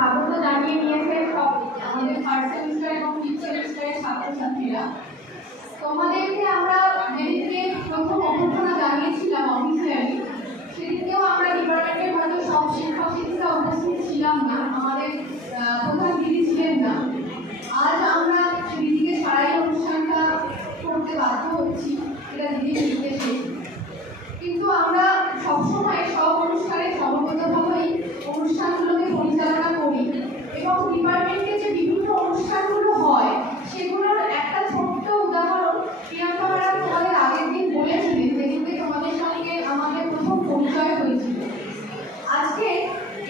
স্বাগত জানিয়ে নিয়েছে সব আমাদের ফার্স্ট সেমিস্টার এবং ফিফথ সেমিস্টারের ছাত্রছাত্রীরা। তোমাদেরকে আমরা যেদিনকে প্রথম অভ্যর্থনা জানিয়েছিলাম অফিসিয়ালি, সেদিনকেও আমরা ডিপার্টমেন্টের হয়তো সব শিক্ষক শিক্ষিকা উপস্থিত ছিলাম না, আমাদের প্রধান দিদি ছিলেন না। আজ আমরা দিদিকে ছাড়াই অনুষ্ঠানটা করতে বাধ্য হচ্ছি, এটা দিদির নির্দেশে। কিন্তু আমরা সবসময় সব অনুষ্ঠানে সমবেতভাবেই অনুষ্ঠানগুলোকে পরিচালনা করি এবং ডিপার্টমেন্টে যে বিভিন্ন অনুষ্ঠানগুলো হয় সেগুলোর একটা ছোট্ট উদাহরণ প্রিয়াঙ্কা ম্যাডাম তোমাদের আগের দিন বলেছিলেন, যেদিনকে তোমাদের সঙ্গে আমাদের প্রথম পরিচয় হয়েছিল। আজকে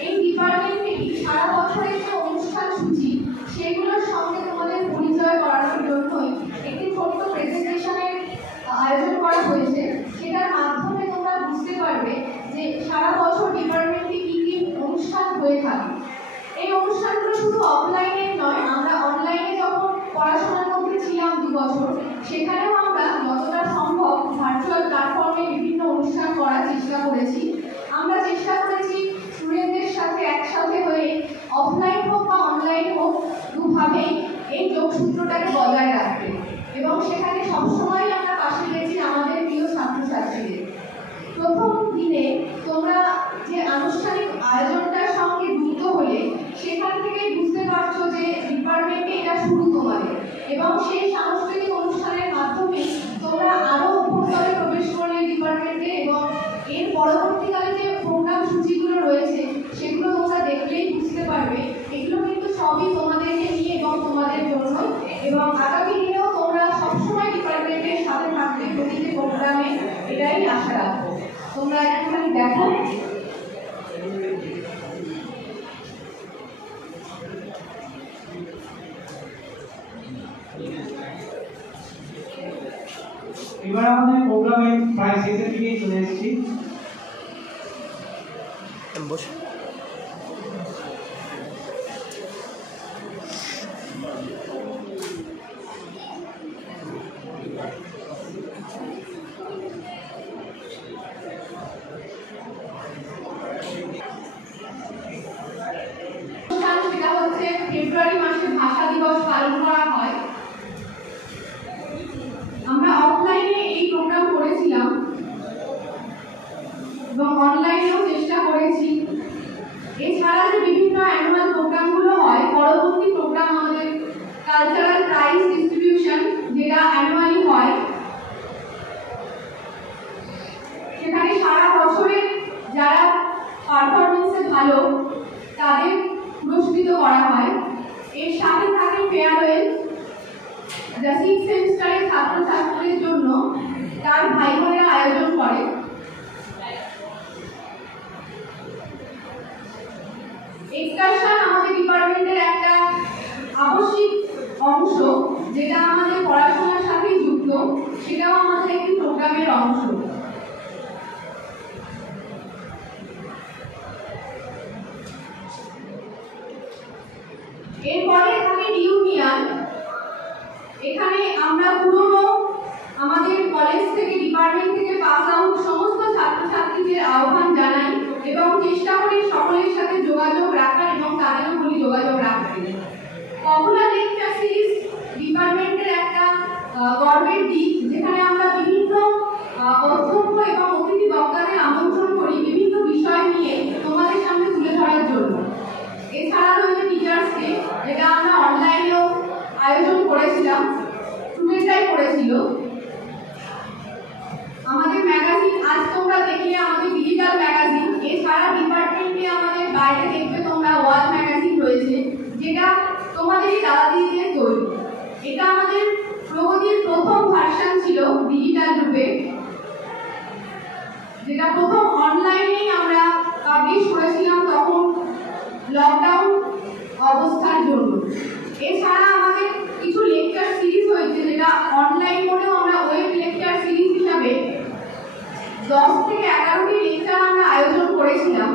এই ডিপার্টমেন্টেই সারা বছরের যে অনুষ্ঠান সূচি সেগুলোর সঙ্গে তোমাদের পরিচয় করানোর জন্যই একটি ছোট্ট প্রেজেন্টেশনের আয়োজন করা হয়েছে। সেটার মাধ্যমে তোমরা বুঝতে পারবে যে সারা বছর ডিপার্টমেন্টে কি কি অনুষ্ঠান হয়ে থাকে। এই অনুষ্ঠানগুলো শুধু অফলাইনের নয়, আমরা অনলাইনে যখন পড়াশোনার মধ্যে ছিলাম 2 বছর, সেখানেও আমরা যতটা সম্ভব ভার্চুয়াল প্ল্যাটফর্মে বিভিন্ন অনুষ্ঠান করার চেষ্টা করেছি। আমরা চেষ্টা করেছি স্টুডেন্টদের সাথে একসাথে হয়ে অফলাইন হোক বা অনলাইন হোক দুভাবেই এই যোগসূত্রটাকে বজায় রাখতে, এবং সেখানে সবসময় আমরা পাশে গেছি আমাদের প্রিয় ছাত্রছাত্রীদের। প্রথম দিনে তোমরা যে আনুষ্ঠানিক আয়োজনটার সঙ্গে যুক্ত হলে সেখান থেকেই বুঝতে পারছো যে ডিপার্টমেন্টে এটা শুরু তোমাদের, এবং সেই সাংস্কৃতিক অনুষ্ঠানের মাধ্যমে তোমরা আরও অভ্যন্তরে প্রবেশ করলে ডিপার্টমেন্টে, এবং এর পরবর্তীকালে যে প্রোগ্রাম সূচিগুলো রয়েছে সেগুলো তোমরা দেখলেই বুঝতে পারবে এগুলো কিন্তু সবই তোমাদেরকে নিয়ে এবং তোমাদের জন্য, এবং আগামী দিনেও তোমরা সবসময় ডিপার্টমেন্টের সাথে থাকবে প্রতিটি প্রোগ্রামে, এটাই আশা রাখবো। তোমরা একটুখানি দেখো। এবার আমাদের প্রোগ্রামে প্রায় শেষের দিকেই চলে এসেছি। সেটা হচ্ছে ফেব্রুয়ারি মাসে ভাষা দিবস পালন করা হয়। আমরা অফলাইনে এই প্রোগ্রাম করেছিলাম এবং অনলাইনেও চেষ্টা করেছি। এছাড়া যে বিভিন্ন অ্যানুয়াল প্রোগ্রামগুলো হয়, পরবর্তী প্রোগ্রাম আমাদের কালচারাল প্রাইজ ডিস্ট্রিবিউশন, যেটা অ্যানুয়ালি হয়, সেখানে সারা বছরে যারা পারফরমেন্সে ভালো তাদের পুরস্কৃত করা হয়। এর সাথে থাকে ফেয়ারওয়েল, যা 6 সেমিস্টারের ছাত্রছাত্রীদের জন্য তার ভাই বোনেরা আয়োজন করে। এক্সকারশন আমাদের ডিপার্টমেন্টের একটা আবশ্যিক অংশ, যেটা আমাদের পড়াশোনার সাথে যুক্ত, সেটাও আমাদের একটি প্রোগ্রামের অংশ। এরপরে থাকে রিউনিয়ন। এখানে আমরা পুরনো আমাদের কলেজ থেকে ডিপার্টমেন্ট থেকে পাস আউট সমস্ত ছাত্রছাত্রীদের আহ্বান জানাই এবং চেষ্টা করি সকলের সাথে যোগাযোগ রাখার এবং তাদেরও বলি যোগাযোগ রাখতে। পপুলার লেকচার সিরিজ ডিপার্টমেন্টের একটা গর্বের দিক, যেখানে আমরা বিভিন্ন অধ্যক্ষ এবং অতিথি বক্তাদের আমন্ত্রণ করি বিভিন্ন বিষয় নিয়ে তোমাদের সামনে তুলে ধরার জন্য। এছাড়া রয়েছে টিচার্স ডে, যেটা আমরা অনলাইনেও আয়োজন করেছিলাম, স্টুডেন্টরাই করেছিল। আমাদের ম্যাগাজিন আজ তোমরা দেখলে আমাদের ডিজিটাল ম্যাগাজিন, এছাড়া ডিপার্টমেন্টে আমাদের বাইরে দেখবে তোমরা ওয়াল ম্যাগাজিন রয়েছে, যেটা তোমাদেরই দাদা দিদিদের তৈরি। এটা আমাদের প্রগতির প্রথম ভার্সন ছিল ডিজিটাল রূপে, যেটা প্রথম অনলাইনেই আমরা পাবলিশ করেছিলাম তখন লকডাউন অবস্থার জন্য। এছাড়া আমাদের কিছু লেকচার সিরিজ হয়েছে, যেটা অনলাইন মোডেও আমরা ওয়েব লেকচার সিরিজ হিসাবে 10 থেকে 11টি লেকচার আমরা আয়োজন করেছিলাম,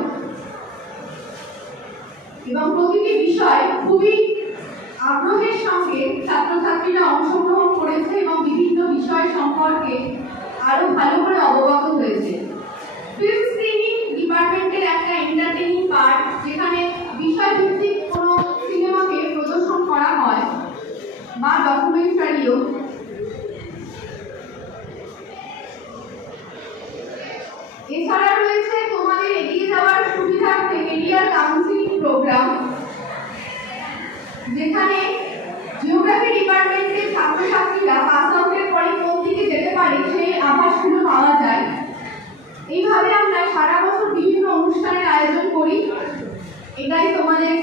এবং প্রতিটি বিষয় খুবই আগ্রহের সঙ্গে ছাত্রছাত্রীরা অংশগ্রহণ করেছে এবং বিভিন্ন বিষয় সম্পর্কে আরো ভালো করে অবগত হয়েছে। ফিল্ম স্ক্রিনিং ডিপার্টমেন্টের একটা এন্টারটেইনিং পার্ট, যেখানে বিষয়ভিত্তিক যেখানে জিওগ্রাফি ডিপার্টমেন্টের ছাত্রছাত্রীরা পাস আউটের পরে কোন দিকে যেতে পারে সেই আভাসগুলো পাওয়া যায়। এইভাবে আমরা সারা বছর বিভিন্ন অনুষ্ঠানের আয়োজন করি, এটাই তোমাদের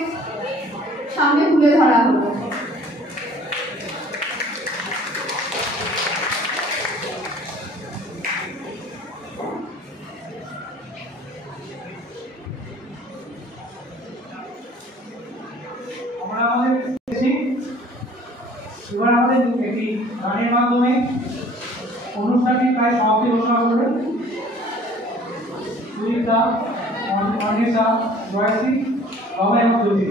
সামনে তুলে ধরা হলো। আমরা আমাদের এবার আমাদের একটি গানের মাধ্যমে অনুষ্ঠানটি প্রায় সমাপ্তি ঘোষণা করবেন সুজিতা, অনিশা, জয়শ্রী, বাবা এবং জ্যোতি।